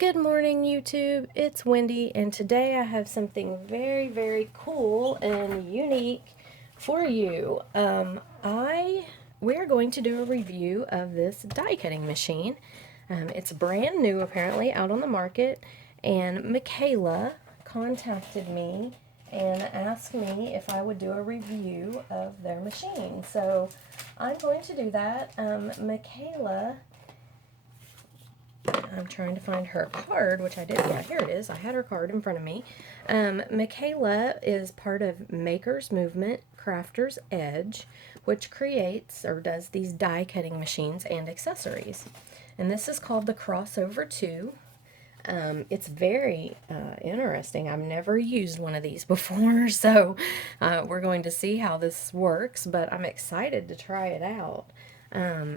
Good morning, YouTube. It's Wendy, and today I have something very, very cool and unique for you. We're going to do a review of this die cutting machine. It's brand new, apparently, out on the market, and Michaela contacted me and asked me if I would do a review of their machine. So I'm going to do that. Michaela, I'm trying to find her card, which I did. Yeah, here it is. I had her card in front of me. Michaela is part of Maker's Movement Crafter's Edge, which creates or does these die cutting machines and accessories. And this is called the Crossover 2. It's very interesting. I've never used one of these before, so we're going to see how this works, but I'm excited to try it out.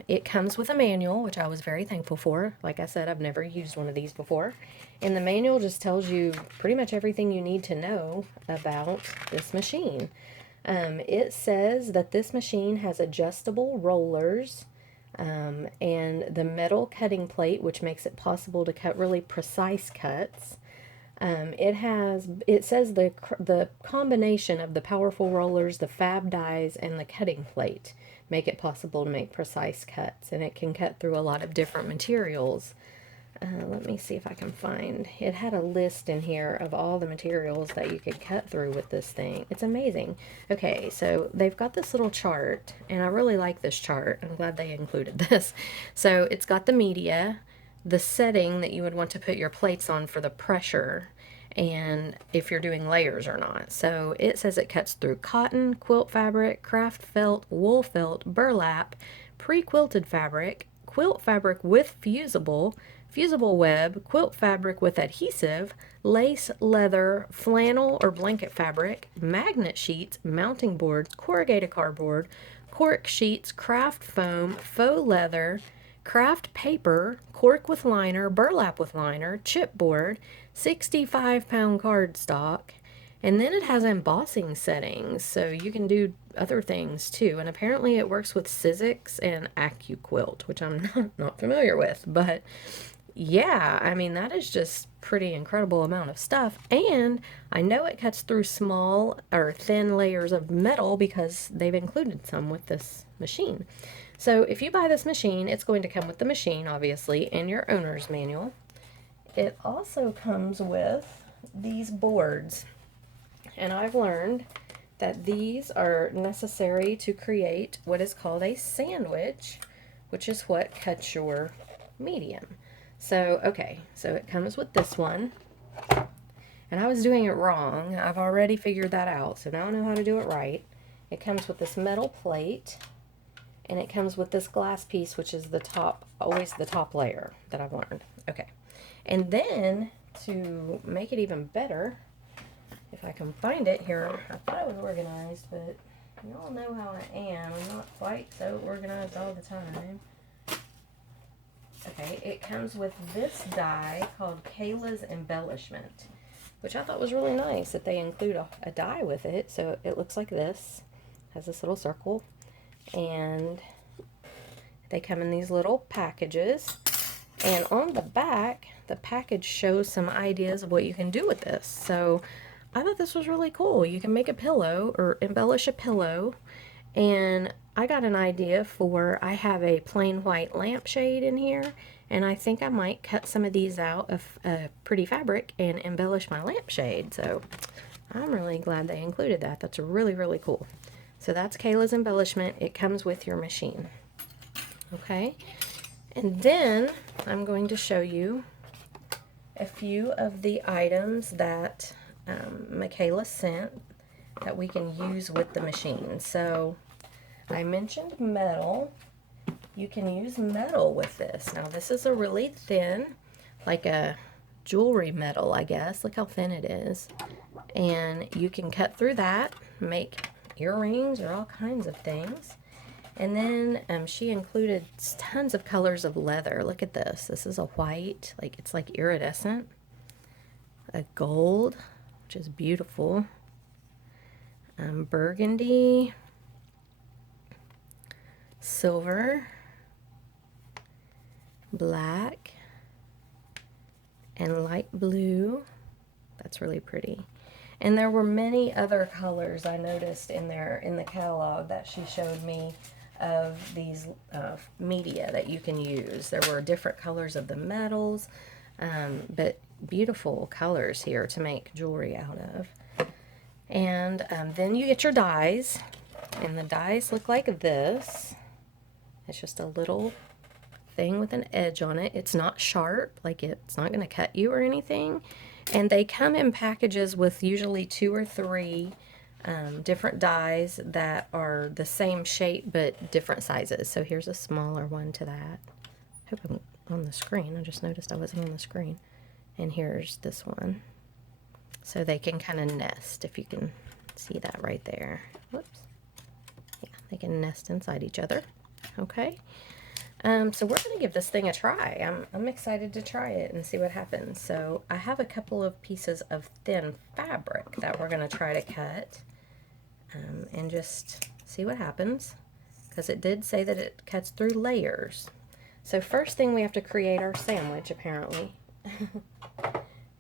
It comes with a manual, which I was very thankful for. Like I said, I've never used one of these before. And the manual just tells you pretty much everything you need to know about this machine. It says that this machine has adjustable rollers and the metal cutting plate, which makes it possible to cut really precise cuts. It says the combination of the powerful rollers, the fab dies, and the cutting plate make it possible to make precise cuts, and it can cut through a lot of different materials. Let me see if I can find. It had a list in here of all the materials that you could cut through with this thing. It's amazing. Okay, so they've got this little chart, and I really like this chart. I'm glad they included this. So it's got the media, the setting that you would want to put your plates on for the pressure, and if you're doing layers or not. So it says it cuts through cotton, quilt fabric, craft felt, wool felt, burlap, pre-quilted fabric, quilt fabric with fusible web, quilt fabric with adhesive, lace, leather, flannel or blanket fabric, magnet sheets, mounting boards, corrugated cardboard, cork sheets, craft foam, faux leather, craft paper, cork with liner, burlap with liner, chipboard, 65-pound cardstock, and then it has embossing settings, so you can do other things too. And apparently it works with Sizzix and AccuQuilt, which I'm not familiar with, but yeah, I mean, that is just pretty incredible amount of stuff. And I know it cuts through small or thin layers of metal because they've included some with this machine. So if you buy this machine, it's going to come with the machine, obviously, and your owner's manual. It also comes with these boards. And I've learned that these are necessary to create what is called a sandwich, which is what cuts your medium. So, okay, so it comes with this one. And I was doing it wrong. I've already figured that out, so now I know how to do it right. It comes with this metal plate, and it comes with this glass piece, which is the top, always the top layer that I've learned. Okay. And then, to make it even better, if I can find it here, I thought I was organized, but you all know how I am. I'm not quite so organized all the time. Okay, it comes with this die called Kayla's Embellishment, which I thought was really nice that they include a die with it. So it looks like this, has this little circle, and they come in these little packages. And on the back, the package shows some ideas of what you can do with this. So I thought this was really cool. You can make a pillow or embellish a pillow. And I got an idea for, I have a plain white lampshade in here, and I think I might cut some of these out of pretty fabric and embellish my lampshade. So I'm really glad they included that. That's really, really cool. So that's Kayla's Embellishment. It comes with your machine. Okay. And then I'm going to show you a few of the items that Michaela sent that we can use with the machine. So I mentioned metal. You can use metal with this. Now this is a really thin, like a jewelry metal, I guess. Look how thin it is. And you can cut through that, make earrings or all kinds of things. And then she included tons of colors of leather. Look at this. This is a white, like it's like iridescent. A gold, which is beautiful. Burgundy. Silver. Black. and light blue. That's really pretty. And there were many other colors I noticed in the catalog that she showed me of these media that you can use. There were different colors of the metals, but beautiful colors here to make jewelry out of. And then you get your dies, and the dies look like this. It's just a little thing with an edge on it. It's not sharp, like it's not going to cut you or anything. And they come in packages with usually 2 or 3 different dies that are the same shape but different sizes. So here's a smaller one to that. I hope I'm on the screen. I just noticed I wasn't on the screen. And here's this one. So they can kind of nest, if you can see that right there. Whoops. Yeah, they can nest inside each other. Okay. So we're going to give this thing a try. I'm excited to try it and see what happens. So I have a couple of pieces of thin fabric that we're going to try to cut and just see what happens, because it did say that it cuts through layers. So first thing, we have to create our sandwich, apparently.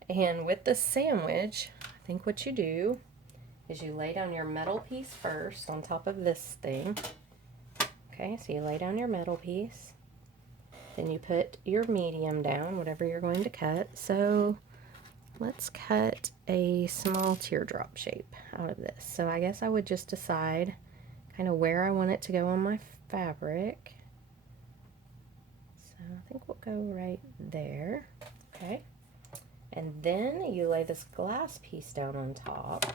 And with the sandwich, I think what you do is you lay down your metal piece first on top of this thing. Okay, so you lay down your metal piece. Then you put your medium down, whatever you're going to cut. So let's cut a small teardrop shape out of this. So I guess I would just decide kind of where I want it to go on my fabric. So I think we'll go right there. Okay. And then you lay this glass piece down on top.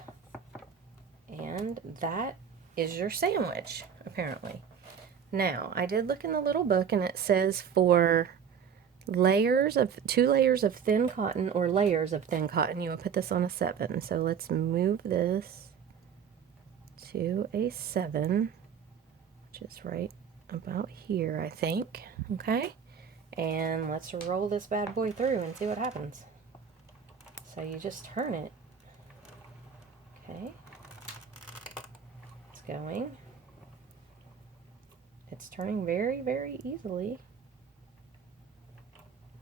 And that is your sandwich, apparently. Now, I did look in the little book, and it says for 2 layers of thin cotton, or layers of thin cotton, you would put this on a 7. So let's move this to a 7, which is right about here, I think. Okay, and let's roll this bad boy through and see what happens. So you just turn it. Okay, it's going. It's turning very, very easily.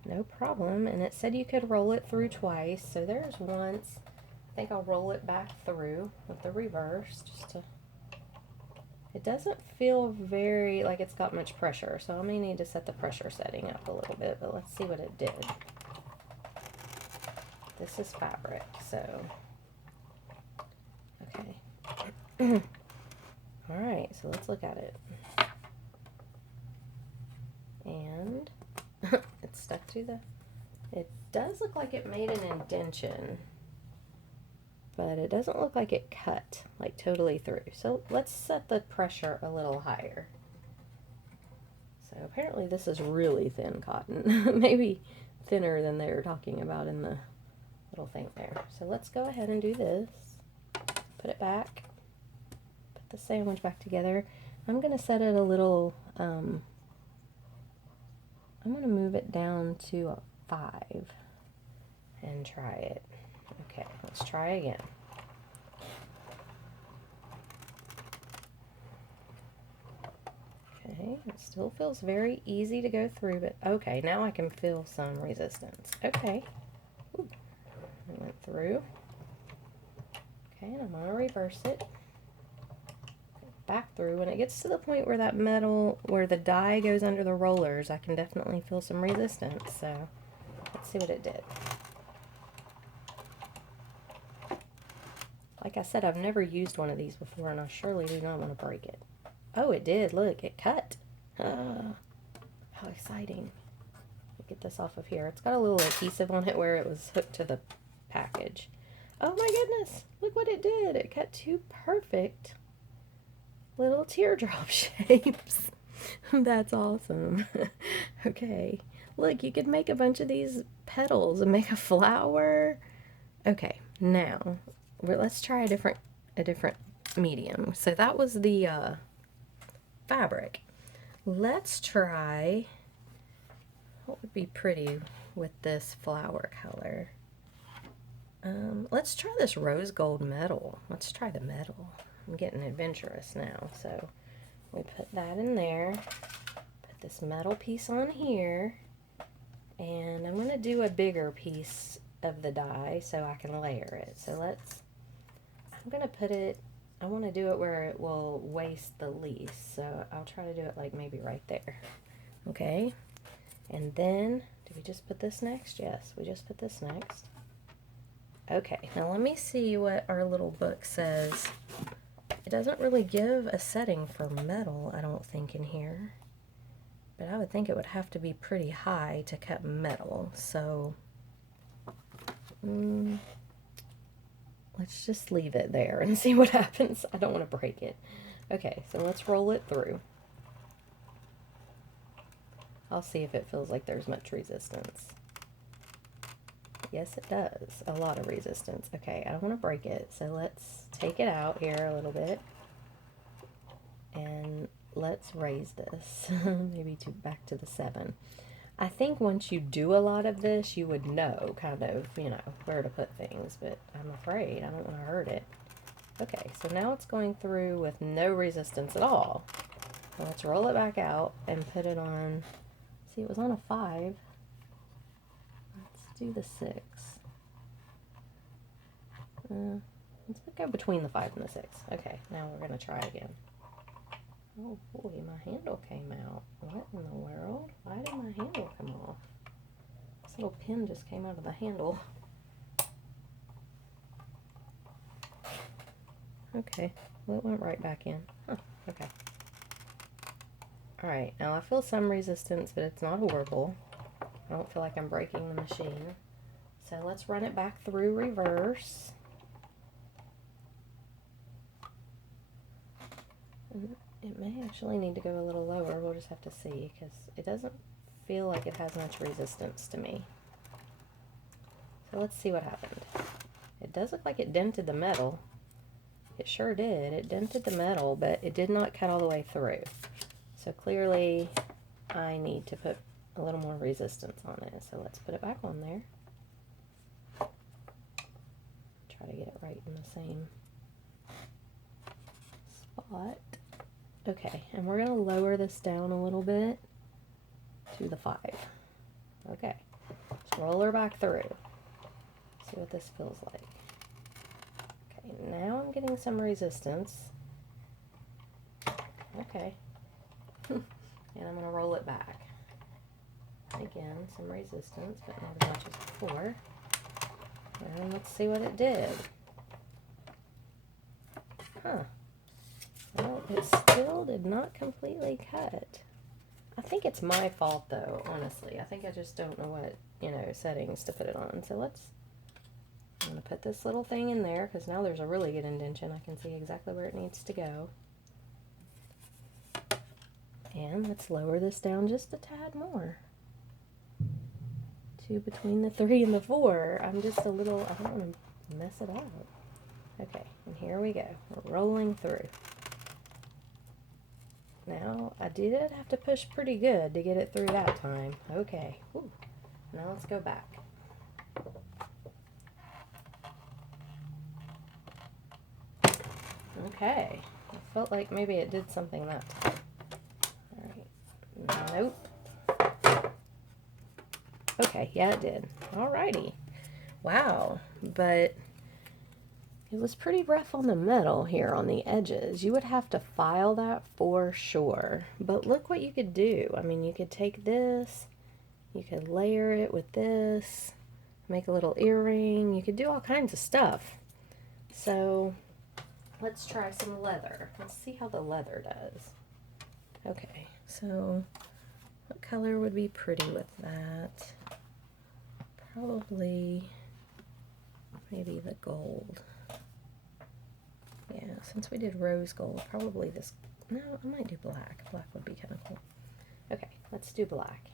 No problem. And it said you could roll it through twice. So there's once. I think I'll roll it back through with the reverse. It doesn't feel very like it's got much pressure. So I may need to set the pressure setting up a little bit. But let's see what it did. This is fabric. So, okay. Alright, so let's look at it. And it's stuck to the... It does look like it made an indentation, but it doesn't look like it cut, like, totally through. So let's set the pressure a little higher. So apparently this is really thin cotton. Maybe thinner than they were talking about in the little thing there. So let's go ahead and do this. Put it back. Put the sandwich back together. I'm going to set it a little... I'm going to move it down to a 5 and try it. Okay, let's try again. Okay, it still feels very easy to go through, but okay, now I can feel some resistance. Okay, ooh, it went through. Okay, and I'm going to reverse it. Back through. When it gets to the point where that metal, where the die goes under the rollers, I can definitely feel some resistance. So let's see what it did. Like I said, I've never used one of these before, and I surely do not want to break it. Oh, it did. Look, it cut. How exciting. Get this off of here. It's got a little adhesive on it where it was hooked to the package. Oh my goodness. Look what it did. It cut 2 perfect little teardrop shapes. That's awesome. Okay, look, you could make a bunch of these petals and make a flower. Okay, now let's try a different medium. So that was the fabric. Let's try what would be pretty with this flower color. Let's try this rose gold metal. Let's try the metal. I'm getting adventurous now. So we put that in there. Put this metal piece on here. And I'm going to do a bigger piece of the die so I can layer it. So I'm going to put it, I want to do it where it will waste the least. So I'll try to do it like maybe right there. Okay. And then, did we just put this next? Yes, we just put this next. Okay, now let me see what our little book says. It doesn't really give a setting for metal, I don't think, in here. But I would think it would have to be pretty high to cut metal. So, let's just leave it there and see what happens. I don't want to break it. Okay, so let's roll it through. I'll see if it feels like there's much resistance. Yes, it does. A lot of resistance. Okay, I don't want to break it, so let's take it out here a little bit. And let's raise this, maybe back to the 7. I think once you do a lot of this, you would know kind of, you know, where to put things, but I'm afraid I don't want to hurt it. Okay, so now it's going through with no resistance at all. Now let's roll it back out and put it on, see, it was on a 5. Let's do the 6. Let's go between the 5 and the 6. Okay, now we're going to try again. Oh boy, my handle came out. What in the world? Why did my handle come off? This little pin just came out of the handle. Okay, well, it went right back in. Huh, okay. Alright, now I feel some resistance, but it's not horrible. I don't feel like I'm breaking the machine. So let's run it back through reverse. It may actually need to go a little lower. We'll just have to see, because it doesn't feel like it has much resistance to me. So let's see what happened. It does look like it dented the metal. It sure did. It dented the metal, but it did not cut all the way through. So clearly I need to put a little more resistance on it. So let's put it back on there. Try to get it right in the same spot. Okay, and we're going to lower this down a little bit to the 5. Okay, let's roll her back through. See what this feels like. Okay, now I'm getting some resistance. Okay, and I'm going to roll it back. Again, some resistance, but not as much as before. And let's see what it did. Huh. Well, it still did not completely cut. I think it's my fault, though, honestly. I think I just don't know what, you know, settings to put it on. So I'm going to put this little thing in there, because now there's a really good indentation. I can see exactly where it needs to go. And let's lower this down just a tad more. To between the 3 and the 4. I'm just a little, I don't want to mess it up. Okay, and here we go. We're rolling through. Now, I did have to push pretty good to get it through that time. Okay. Whew. Now let's go back. Okay. I felt like maybe it did something that time. Alright. Nope. Okay, yeah it did. Alrighty. Wow. But it was pretty rough on the metal here on the edges. You would have to file that for sure. But look what you could do. I mean, you could take this, you could layer it with this, make a little earring. You could do all kinds of stuff. So let's try some leather. Let's see how the leather does. Okay, so what color would be pretty with that? Probably maybe the gold. Yeah, since we did rose gold, probably this, no, I might do black. Black would be kind of cool. Okay, let's do black.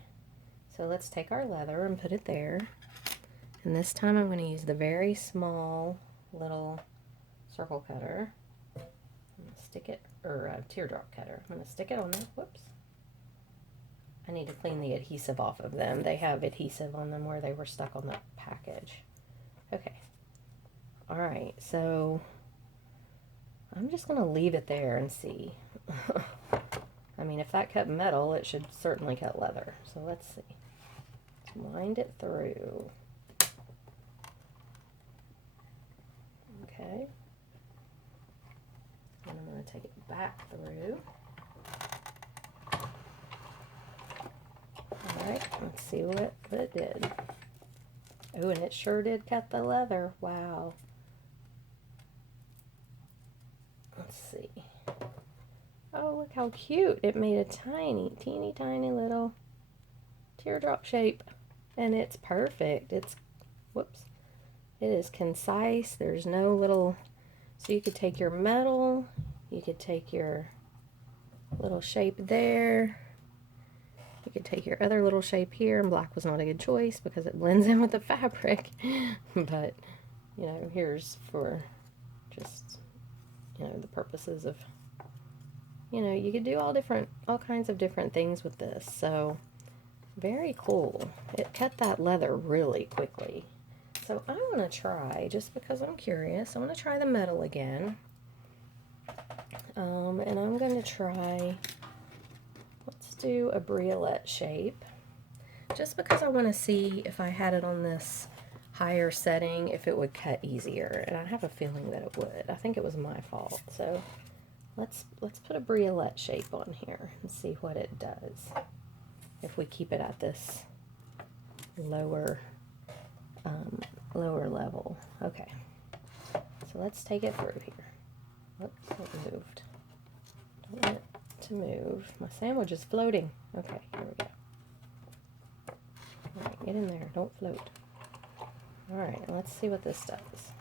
So let's take our leather and put it there. And this time I'm going to use the very small little circle cutter. I'm going to stick it, or a teardrop cutter. I'm going to stick it on there. Whoops. I need to clean the adhesive off of them. They have adhesive on them where they were stuck on the package. Okay. Alright, so I'm just going to leave it there and see. I mean, if that cut metal, it should certainly cut leather. So let's see. wind it through. Okay. And I'm going to take it back through. Alright, let's see what it did. Oh, and it sure did cut the leather. Wow. Let's see. Oh, look how cute. It made a teeny tiny little teardrop shape. And it's perfect. It's, whoops. It is concise. There's no little, so you could take your metal, you could take your little shape there, you could take your other little shape here, and black was not a good choice because it blends in with the fabric. But, you know, here's for just, you know, the purposes of, you know, you could do all kinds of different things with this. So, very cool. It cut that leather really quickly. So I want to try, just because I'm curious, I want to try the metal again. And I'm going to try, let's do a briolette shape. Just because I want to see if I had it on this higher setting, if it would cut easier. And I have a feeling that it would. I think it was my fault. So let's put a briolette shape on here and see what it does. If we keep it at this lower level. Okay, so let's take it through here. Oops, it moved. Don't want it to move. My sandwich is floating. Okay, here we go. Alright, get in there. Don't float. Alright, let's see what this does.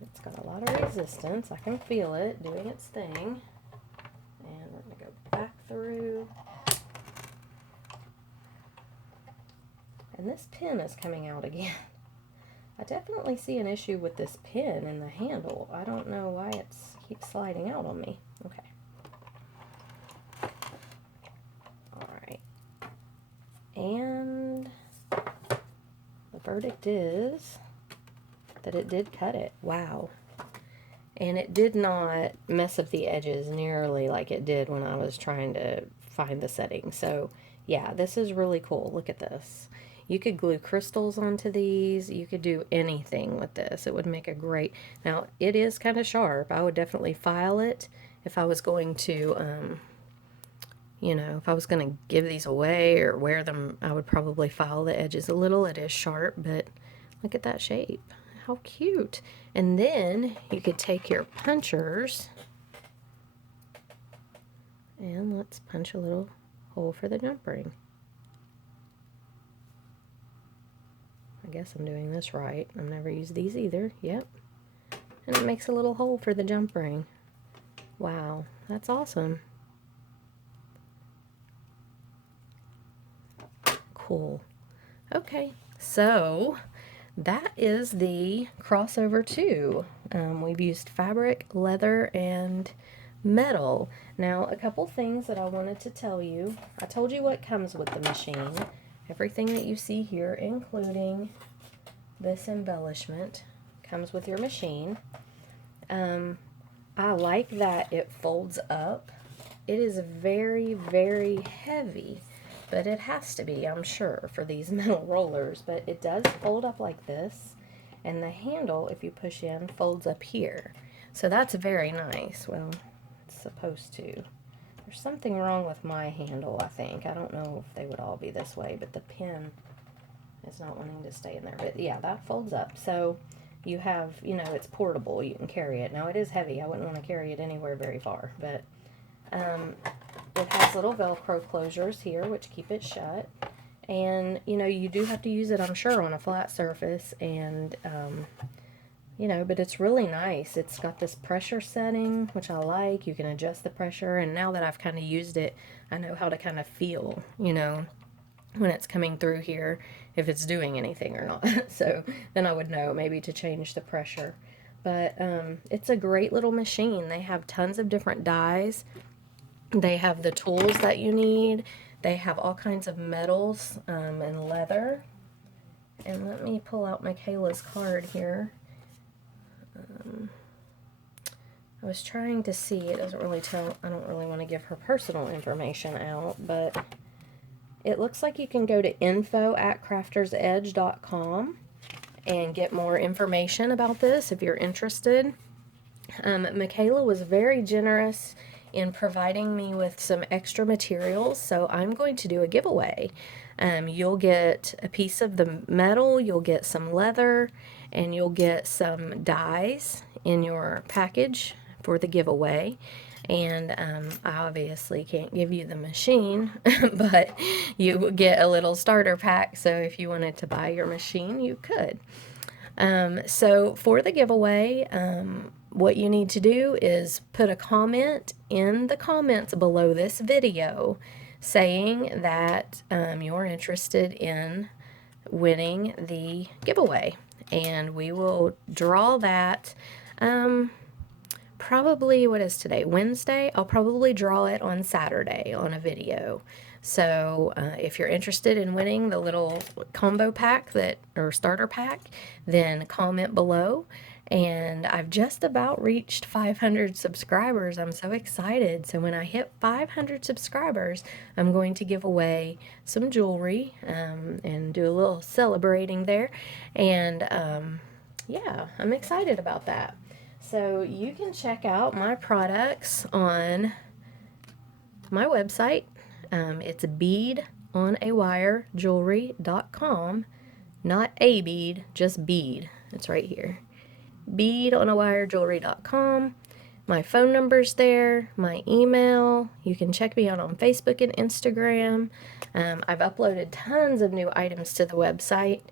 It's got a lot of resistance. I can feel it doing its thing. And we're going to go back through. And this pin is coming out again. I definitely see an issue with this pin in the handle. I don't know why it keeps sliding out on me. Okay. Alright. And the verdict is that it did cut it. Wow. And it did not mess up the edges nearly like it did when I was trying to find the setting. So, yeah, this is really cool. Look at this. You could glue crystals onto these. You could do anything with this. It would make a great... Now, it is kind of sharp. I would definitely file it if I was going to, you know, if I was going to give these away or wear them, I would probably file the edges a little. It is sharp, but look at that shape. How cute. And then you could take your punchers and let's punch a little hole for the jump ring. I guess I'm doing this right. I've never used these either. Yep. And it makes a little hole for the jump ring. Wow, that's awesome. Cool. Okay, so that is the crossover 2. We've used fabric, leather, and metal. Now, a couple things that I wanted to tell you. I told you what comes with the machine. Everything that you see here, including this embellishment, comes with your machine. I like that it folds up. It is very, very heavy, but it has to be, I'm sure, for these metal rollers. But it does fold up like this, and the handle, if you push in, folds up here. So that's very nice. Well, it's supposed to. There's something wrong with my handle, I think. I don't know if they would all be this way, but the pin is not wanting to stay in there. But yeah, that folds up. So you have, you know, it's portable. You can carry it. Now, it is heavy. I wouldn't want to carry it anywhere very far. But it has little Velcro closures here, which keep it shut. And, you know, you do have to use it, I'm sure, on a flat surface. And, you know, but it's really nice. It's got this pressure setting, which I like. You can adjust the pressure, and now that I've kind of used it, I know how to kind of feel, you know, when it's coming through here, if it's doing anything or not. So then I would know maybe to change the pressure. But it's a great little machine. They have tons of different dies. They have the tools that you need. They have all kinds of metals and leather. And let me pull out Michaela's card here. I was trying to see, it doesn't really tell, I don't really want to give her personal information out, but It looks like you can go to info@craftersedge.com and get more information about this if you're interested. Michaela was very generous in providing me with some extra materials, so I'm going to do a giveaway. You'll get a piece of the metal, you'll get some leather, and you'll get some dies in your package for the giveaway. And I obviously can't give you the machine, but you get a little starter pack, so if you wanted to buy your machine, you could. So for the giveaway, what you need to do is put a comment in the comments below this video saying that you're interested in winning the giveaway. And we will draw that probably, what is today? Wednesday? I'll probably draw it on Saturday on a video. So if you're interested in winning the little combo pack or starter pack, then comment below. And I've just about reached 500 subscribers. I'm so excited. So when I hit 500 subscribers, I'm going to give away some jewelry and do a little celebrating there. And yeah, I'm excited about that. So you can check out my products on my website. It's beadonawirejewelry.com. Not a bead, just bead. It's right here. Beadonawirejewelry.com. My phone number's there, my email. You can check me out on Facebook and Instagram. I've uploaded tons of new items to the website.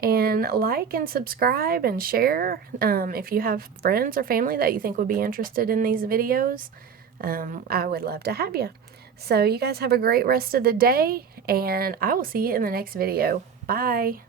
And like and subscribe and share if you have friends or family that you think would be interested in these videos. I would love to have you. So you guys have a great rest of the day, and I will see you in the next video. Bye.